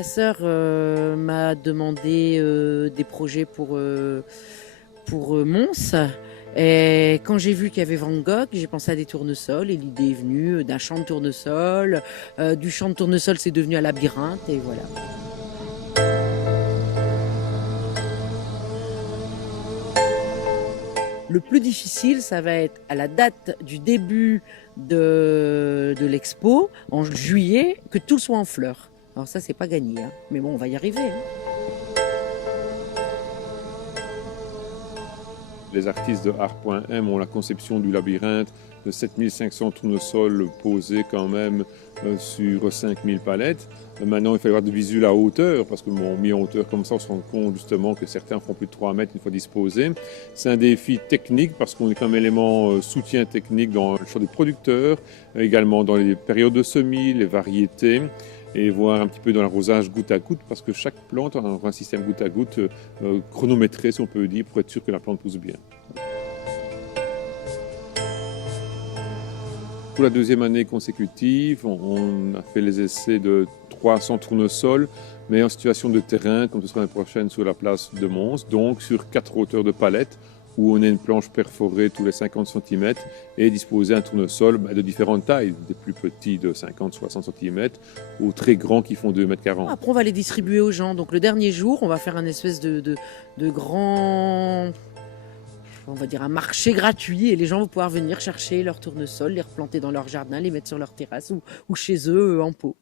Ma sœur m'a demandé des projets pour Mons. Et quand j'ai vu qu'il y avait Van Gogh, j'ai pensé à des tournesols et l'idée est venue d'un champ de tournesol. Du champ de tournesol, c'est devenu un labyrinthe et voilà. Le plus difficile, ça va être à la date du début de l'expo, en juillet, que tout soit en fleurs. Alors ça, c'est pas gagné, hein. Mais bon, on va y arriver, hein. Les artistes de Art.M ont la conception du labyrinthe de 7500 tournesols posés quand même sur 5000 palettes. Maintenant, il faut y avoir des visuels à hauteur, parce que mis en hauteur comme ça, on se rend compte justement que certains font plus de 3 mètres une fois disposés. C'est un défi technique, parce qu'on est comme élément soutien technique dans le choix du producteur, également dans les périodes de semis, les variétés, et voir un petit peu dans l'arrosage goutte à goutte, parce que chaque plante a un système goutte à goutte chronométré, si on peut dire, pour être sûr que la plante pousse bien. Pour la deuxième année consécutive, on a fait les essais de 300 tournesols, mais en situation de terrain, comme ce sera l'année prochaine sur la place de Mons, donc sur 4 hauteurs de palettes, où on a une planche perforée tous les 50 cm et disposer un tournesol de différentes tailles, des plus petits de 50-60 cm aux très grands qui font 2,40 m. Après, on va les distribuer aux gens. Donc le dernier jour, on va faire un espèce de grand, on va dire un marché gratuit, et les gens vont pouvoir venir chercher leurs tournesols, les replanter dans leur jardin, les mettre sur leur terrasse ou chez eux en pot.